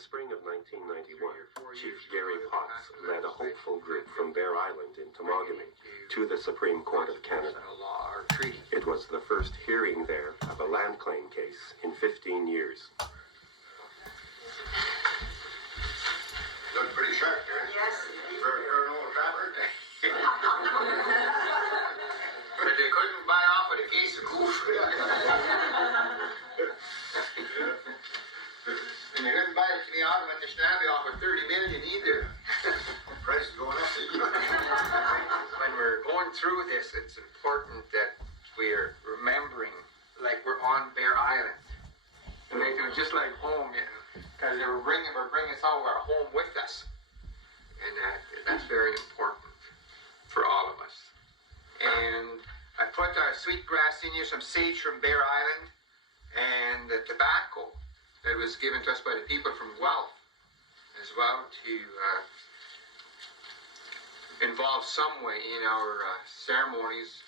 spring of 1991, Chief Gary Potts led a hopeful group from Bear Island in Temagami to the Supreme Court of Canada. It was the first hearing there of a land claim case in 15 years. Looked pretty sharp, Gary. Yes. For an old trapper. But they couldn't buy off with a case of goof. And they couldn't buy the Teme-Augama Anishnabai off with 30 million either. Price is going up. When we're going through this, it's important that we're remembering, like we're on Bear Island. And making it just like home, because we're bringing some of our home with us. And that's very important for all of us. And I put our sweetgrass in here, some sage from Bear Island, and the tobacco that was given to us by the people from Guelph as well to involve some way in our ceremonies.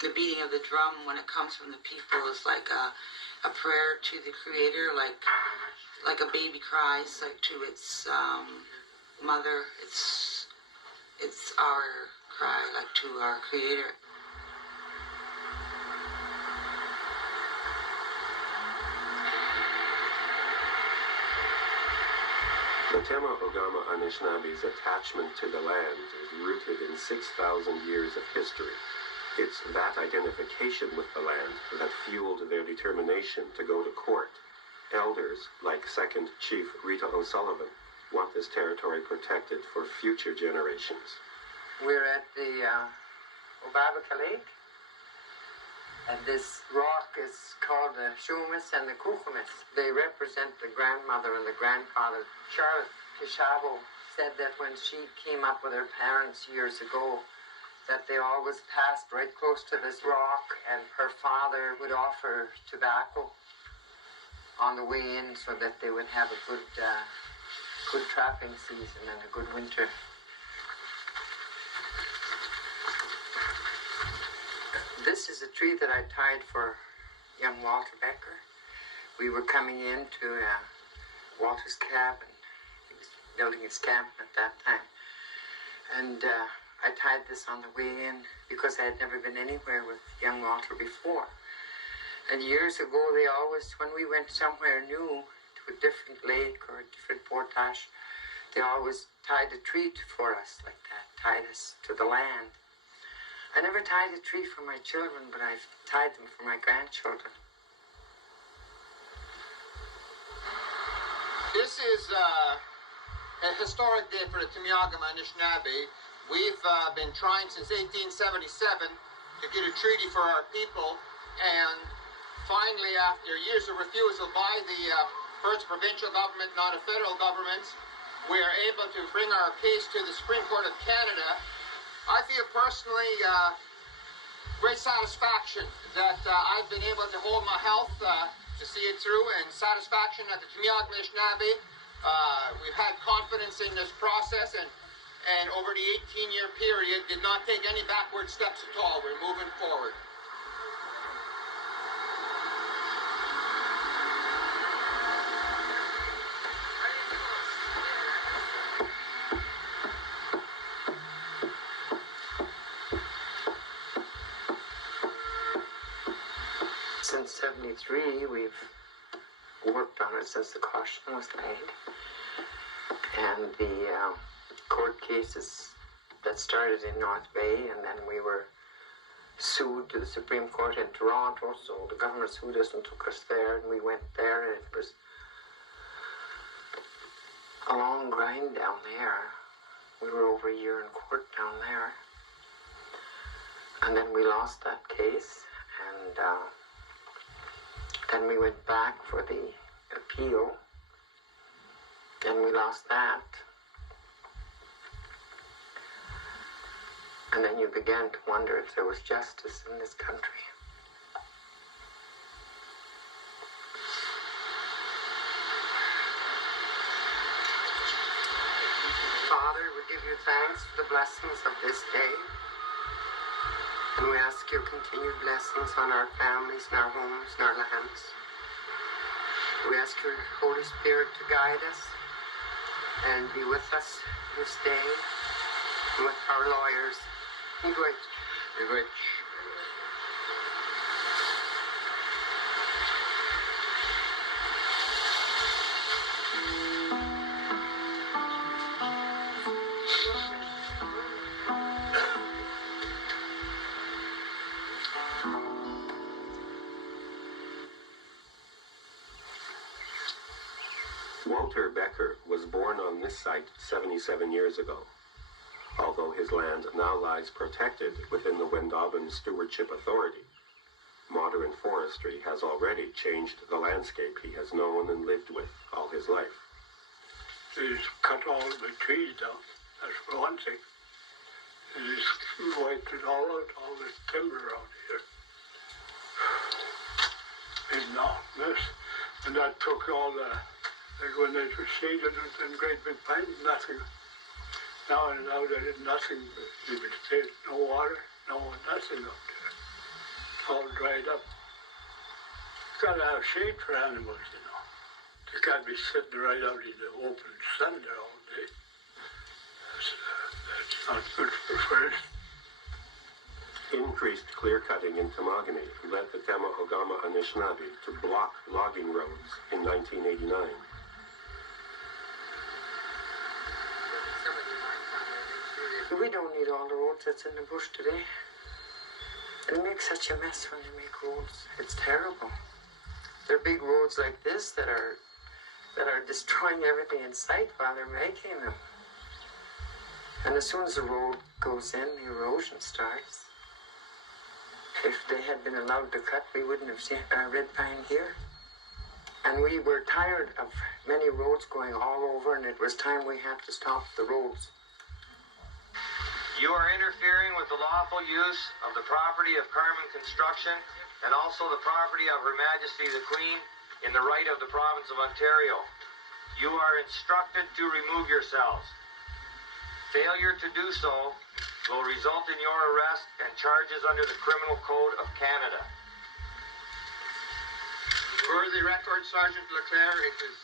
The beating of the drum when it comes from the people is like a prayer to the Creator, like a baby cries like to its mother. It's our cry like to our Creator. The Teme-Augama Anishnabi's attachment to the land is rooted in 6,000 years of history. It's that identification with the land that fueled their determination to go to court. Elders, like 2nd Chief Rita O'Sullivan, want this territory protected for future generations. We're at the Obabaka Lake, and this rock is called the Shumis and the Kukumis. They represent the grandmother and the grandfather. Charlotte Pishabo said that when she came up with her parents years ago, that they always passed right close to this rock, and her father would offer tobacco on the way in so that they would have a good trapping season and a good winter. This is a tree that I tied for young Walter Becker. We were coming into Walter's cabin. He was building his cabin at that time. And I tied this on the way in because I had never been anywhere with young Walter before. And years ago, they always, when we went somewhere new, to a different lake or a different portage, they always tied a tree for us like that, tied us to the land. I never tied a tree for my children, but I've tied them for my grandchildren. This is a historic day for the Teme-Augama Anishnabai. We've been trying since 1877 to get a treaty for our people, and finally, after years of refusal by the first provincial government, not a federal government, we are able to bring our case to the Supreme Court of Canada. I feel personally great satisfaction that I've been able to hold my health to see it through, and satisfaction that the Teme-Augama Anishnabai, we've had confidence in this process, and over the 18-year period did not take any backward steps at all. We're moving forward. Since 73, we've worked on it since the caution was made. And the court cases that started in North Bay, and then we were sued to the Supreme Court in Toronto, so the government sued us and took us there, and we went there, and it was a long grind down there. We were over a year in court down there. And then we lost that case, and then we went back for the appeal, and we lost that. And then you began to wonder if there was justice in this country. Father, we give you thanks for the blessings of this day. And we ask your continued blessings on our families and our homes and our lands. We ask your Holy Spirit to guide us and be with us this day, with our lawyers. Miigwech. Walter Becker was born on this site 77 years ago. Although his land now lies protected within the Wendobbin Stewardship Authority, modern forestry has already changed the landscape he has known and lived with all his life. He's cut all the trees down, that's for one thing. He's wiped it all out, all the timber around here. It's not mess. And that took all the, like when they were shaded with them great big pines, nothing. Now there is nothing, even still, no water, nothing up there. All dried up. You gotta have shade for animals, you know. They can't be sitting right out in the open sun there all day. That's not good for forest. Increased clear-cutting in Temagami led the Teme-Augama Anishnabai to block logging roads in 1989. We don't need all the roads that's in the bush today. It makes such a mess when they make roads. It's terrible. They're big roads like this that are destroying everything in sight while they're making them. And as soon as the road goes in, the erosion starts. If they had been allowed to cut, we wouldn't have seen red pine here. And we were tired of many roads going all over, and it was time we had to stop the roads. You are interfering with the lawful use of the property of Carmen Construction and also the property of Her Majesty the Queen in the right of the province of Ontario. You are instructed to remove yourselves. Failure to do so will result in your arrest and charges under the Criminal Code of Canada. For the record, Sergeant Leclerc, it is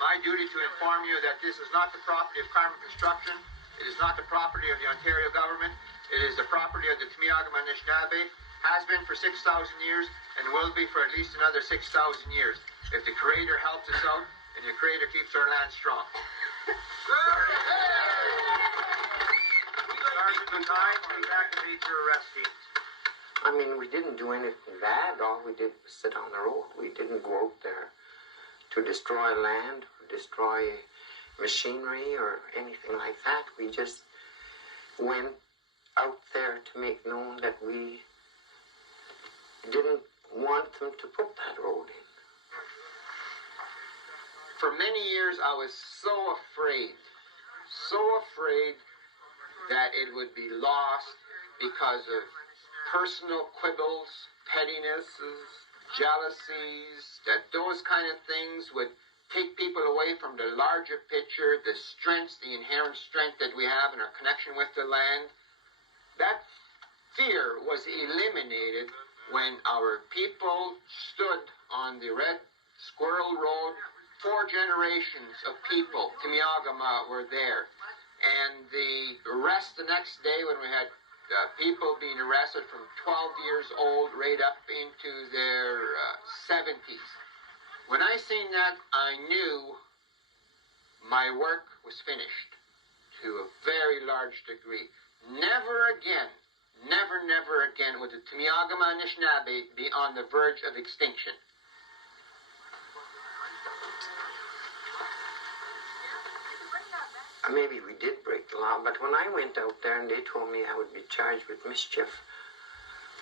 my duty to inform you that this is not the property of Carmen Construction. It is not the property of the Ontario government. It is the property of the Teme-Augama Anishnabai, has been for 6,000 years, and will be for at least another 6,000 years. If the Creator helps us out, and the Creator keeps our land strong. Sergeant Mackay, please activate your arrest teams. I mean, we didn't do anything bad. All we did was sit on the road. We didn't go out there to destroy land or destroy machinery or anything like that. We just went out there to make known that we didn't want them to put that road in. For many years, I was so afraid that it would be lost because of personal quibbles, pettinesses, jealousies, that those kind of things would take people away from the larger picture, the strengths, the inherent strength that we have in our connection with the land. That fear was eliminated when our people stood on the Red Squirrel Road. 4 generations of people, Teme-Augama, were there. And the arrest the next day when we had people being arrested from 12 years old right up into their 70s. When I seen that, I knew my work was finished to a very large degree. Never again would the Teme-Augama Anishnabai be on the verge of extinction. Maybe we did break the law, but when I went out there and they told me I would be charged with mischief,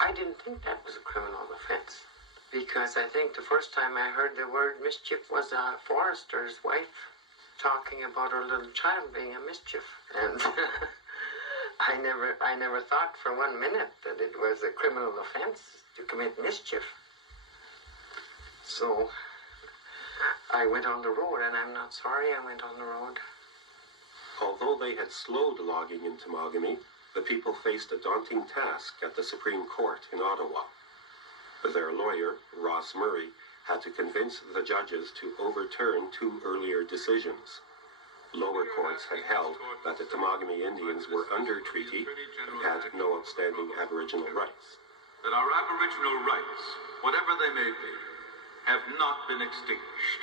I didn't think that was a criminal offense. Because I think the first time I heard the word mischief was a forester's wife talking about her little child being a mischief. And I never thought for 1 minute that it was a criminal offense to commit mischief. So I went on the road, and I'm not sorry I went on the road. Although they had slowed logging in Temagami, the people faced a daunting task at the Supreme Court in Ottawa. Their lawyer, Ross Murray, had to convince the judges to overturn 2 earlier decisions. Lower courts had held that the Temagami Indians were under treaty and had no outstanding Aboriginal rights. That our Aboriginal rights, whatever they may be, have not been extinguished.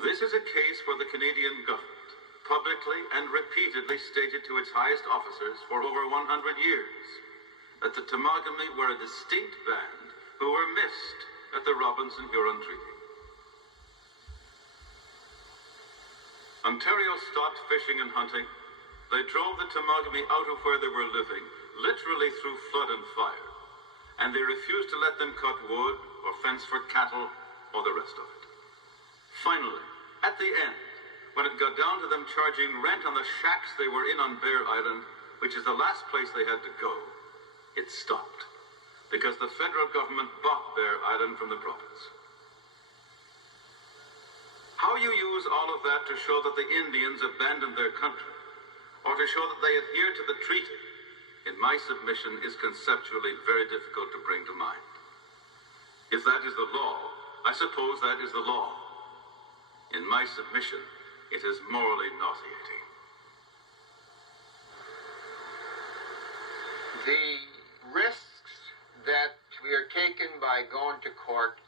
This is a case where the Canadian government publicly and repeatedly stated to its highest officers for over 100 years that the Temagami were a distinct band who were missed at the Robinson-Huron Treaty. Ontario stopped fishing and hunting. They drove the Temagami out of where they were living, literally through flood and fire, and they refused to let them cut wood or fence for cattle or the rest of it. Finally, at the end, when it got down to them charging rent on the shacks they were in on Bear Island, which is the last place they had to go, it stopped, because the federal government bought Bear Island from the province. How you use all of that to show that the Indians abandoned their country, or to show that they adhered to the treaty, in my submission is conceptually very difficult to bring to mind. If that is the law, I suppose that is the law. In my submission, it is morally nauseating. The risks that we are taking by going to court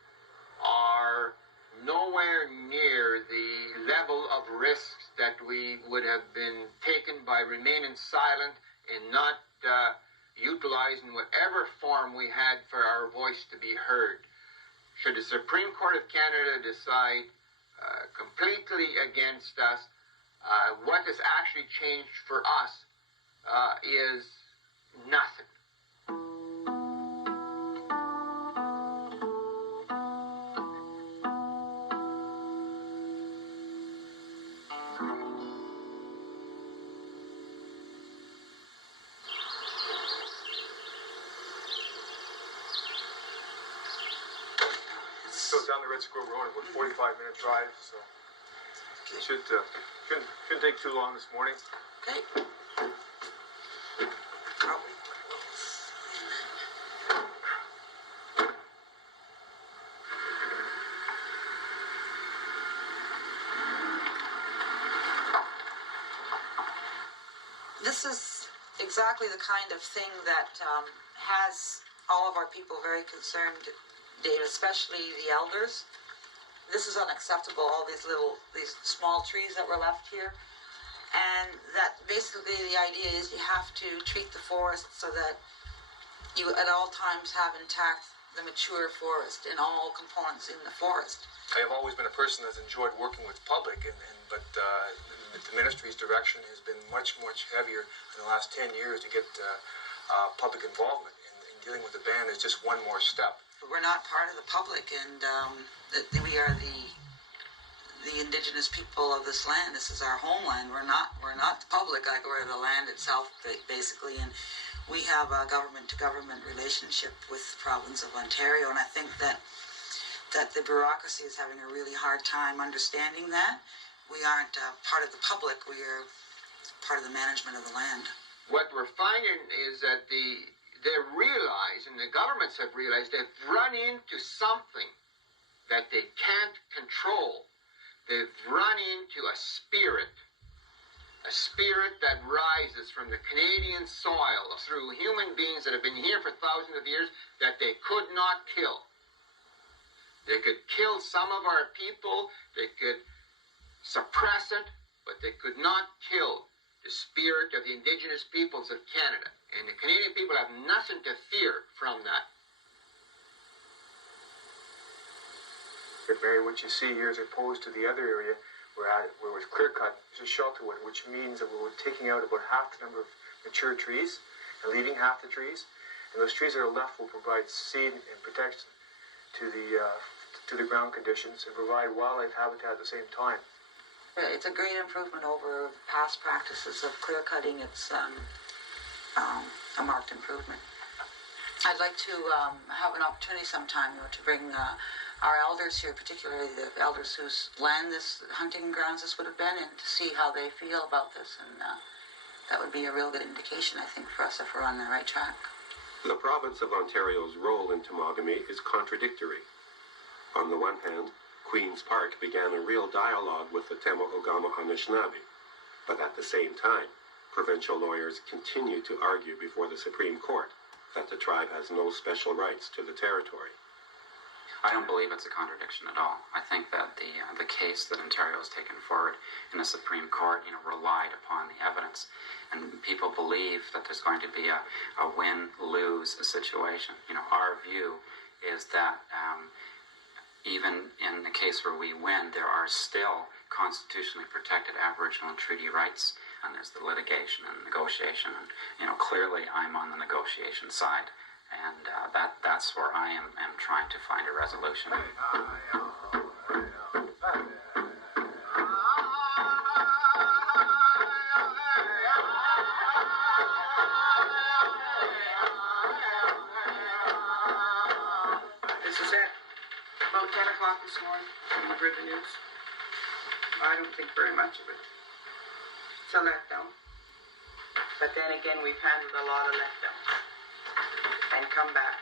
are nowhere near the level of risks that we would have been taken by remaining silent and not utilizing whatever form we had for our voice to be heard. Should the Supreme Court of Canada decide completely against us, what has actually changed for us is nothing. So down the Red Squirrel Road, about 45-minute drive, so it shouldn't take too long this morning. Okay. This is exactly the kind of thing that has all of our people very concerned, Dave, especially the elders. This is unacceptable, all these small trees that were left here. And that basically the idea is you have to treat the forest so that you at all times have intact the mature forest and all components in the forest. I have always been a person that's enjoyed working with public, but the ministry's direction has been much heavier in the last 10 years to get public involvement. And dealing with the band is just one more step. We're not part of the public, and we are the indigenous people of this land. This is our homeland. We're not the public. Like, we're the land itself, basically, and we have a government-to-government relationship with the province of Ontario, and I think that the bureaucracy is having a really hard time understanding that. We aren't part of the public. We are part of the management of the land. What we're finding is that they realize, and the governments have realized, they've run into something that they can't control. They've run into a spirit that rises from the Canadian soil through human beings that have been here for thousands of years that they could not kill. They could kill some of our people, they could suppress it, but they could not kill the spirit of the Indigenous peoples of Canada. And the Canadian people have nothing to fear from that. But Mary, what you see here is opposed to the other area where it was clear cut, it's a shelterwood, which means that we're taking out about half the number of mature trees and leaving half the trees. And those trees that are left will provide seed and protection to the ground conditions and provide wildlife habitat at the same time. It's a great improvement over past practices of clear cutting. It's a marked improvement. I'd like to have an opportunity sometime to bring our elders here, particularly the elders whose land this hunting grounds this would have been, and to see how they feel about this. And that would be a real good indication, I think, for us if we're on the right track. The province of Ontario's role in Temagami is contradictory. On the one hand, Queen's Park began a real dialogue with the Teme-Augama Anishnabai, but at the same time, provincial lawyers continue to argue before the Supreme Court that the tribe has no special rights to the territory. I don't believe it's a contradiction at all. I think that the case that Ontario has taken forward in the Supreme Court, relied upon the evidence, and people believe that there's going to be a win-lose situation. Our view is that even in the case where we win, there are still constitutionally protected Aboriginal and treaty rights, and there's the litigation and negotiation, and clearly I'm on the negotiation side. And that's where I am trying to find a resolution. This is it. About 10 o'clock this morning in the River News. I don't think very much of it. It's a letdown. But then again, we've handled a lot of letdowns. And come back.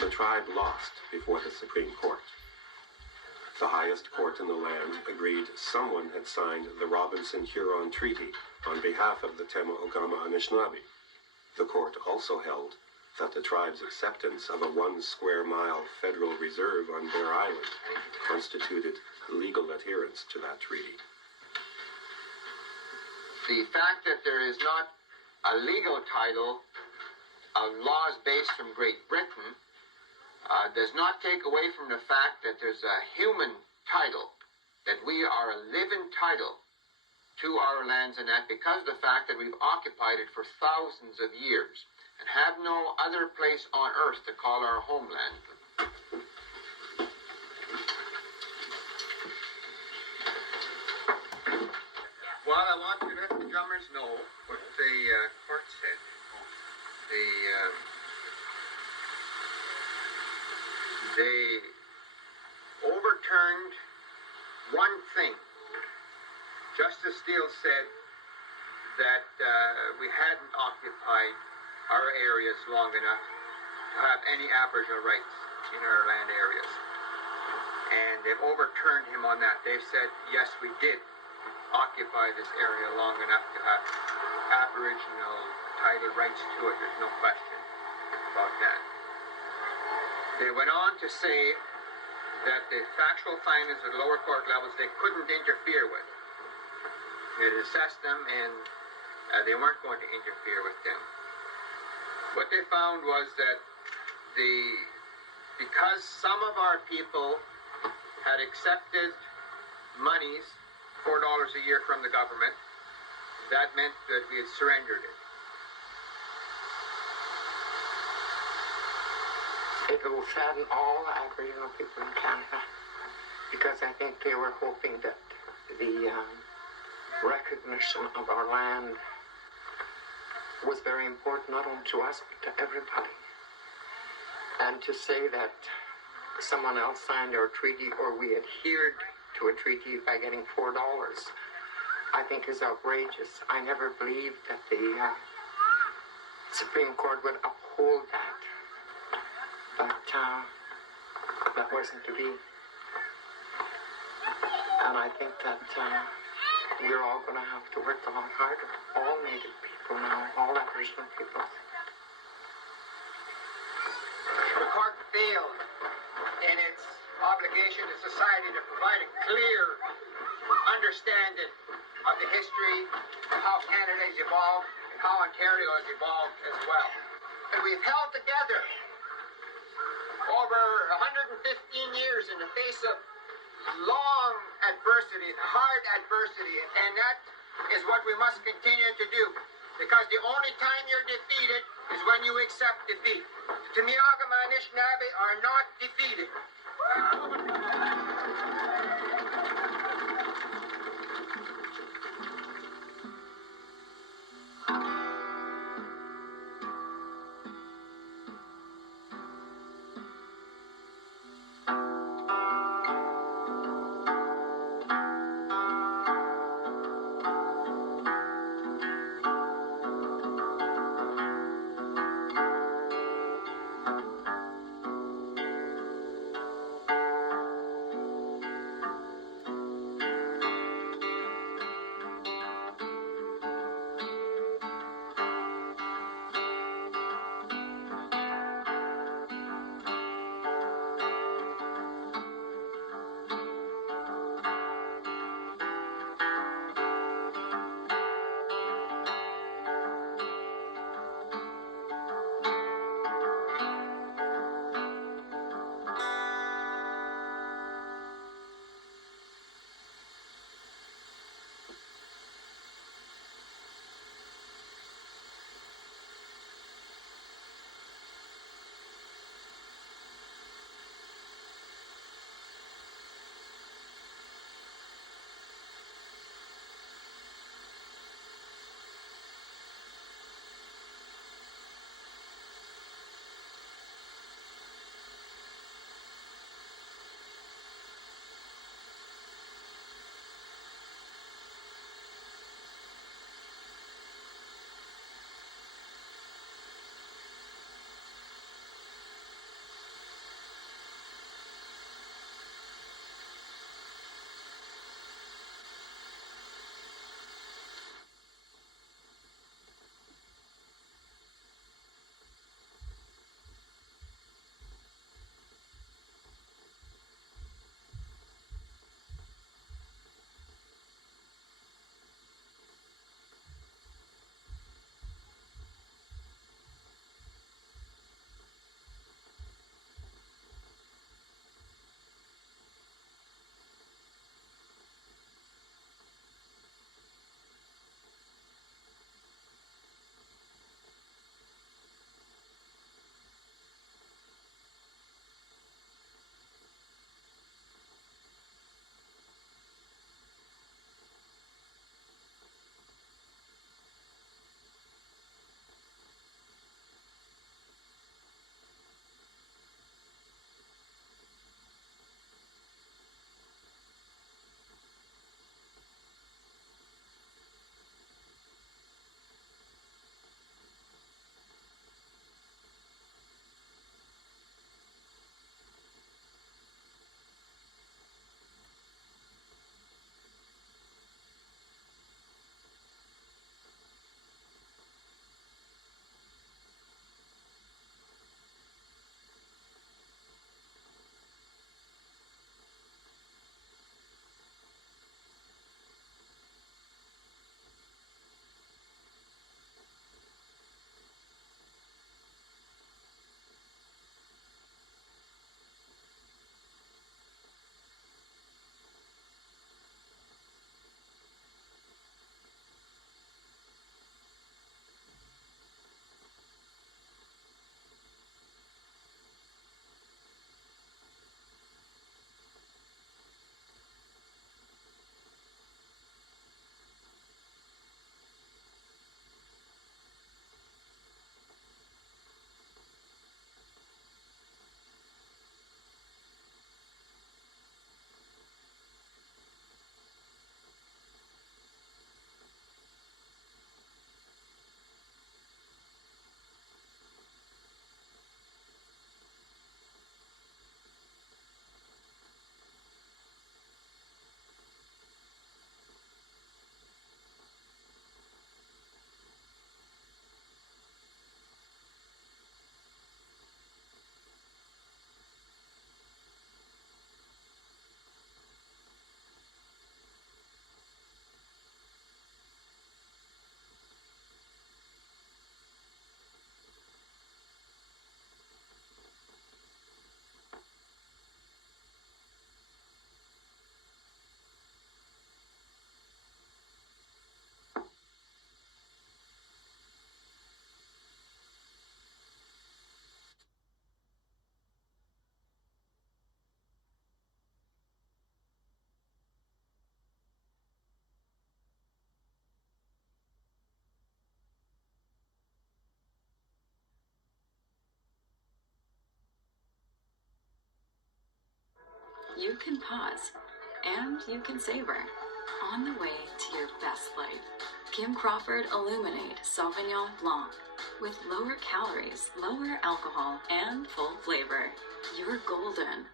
The tribe lost before the Supreme Court. The highest court in the land agreed someone had signed the Robinson-Huron Treaty on behalf of the Teme-Augama Anishnabai. The court also held that the tribe's acceptance of a 1 square mile federal reserve on Bear Island constituted legal adherence to that treaty. The fact that there is not a legal title of laws based from Great Britain does not take away from the fact that there's a human title, that we are a living title to our lands, and that because of the fact that we've occupied it for thousands of years and have no other place on earth to call our homeland. Well, I want to let the drummers know what the court said. They overturned one thing. Justice Steele said that we hadn't occupied our areas long enough to have any Aboriginal rights in our land areas. And they've overturned him on that. They've said, yes, we did occupy this area long enough to have Aboriginal title rights to it. There's no question about that. They went on to say that the factual findings at lower court levels they couldn't interfere with. They assessed them and they weren't going to interfere with them. What they found was that because some of our people had accepted monies, $4 a year from the government, that meant that we had surrendered it. It will sadden all Aboriginal people in Canada, because I think they were hoping that the recognition of our land was very important, not only to us, but to everybody. And to say that someone else signed our treaty, or we adhered to a treaty by getting $4, I think is outrageous. I never believed that the Supreme Court would uphold that. But that wasn't to be. And I think that we're all going to have to work a lot harder. All Native people now, all Aboriginal people. The court failed in its obligation to society to provide a clear understanding of the history of how Canada has evolved and how Ontario has evolved as well. And we've held together over 115 years in the face of long adversity, hard adversity, and that is what we must continue to do, because the only time you're defeated is when you accept defeat. The Teme-Augama Anishnabai are not defeated. you can pause and you can savor on the way to your best life. Kim Crawford Illuminate Sauvignon Blanc with lower calories, lower alcohol, and full flavor. You're golden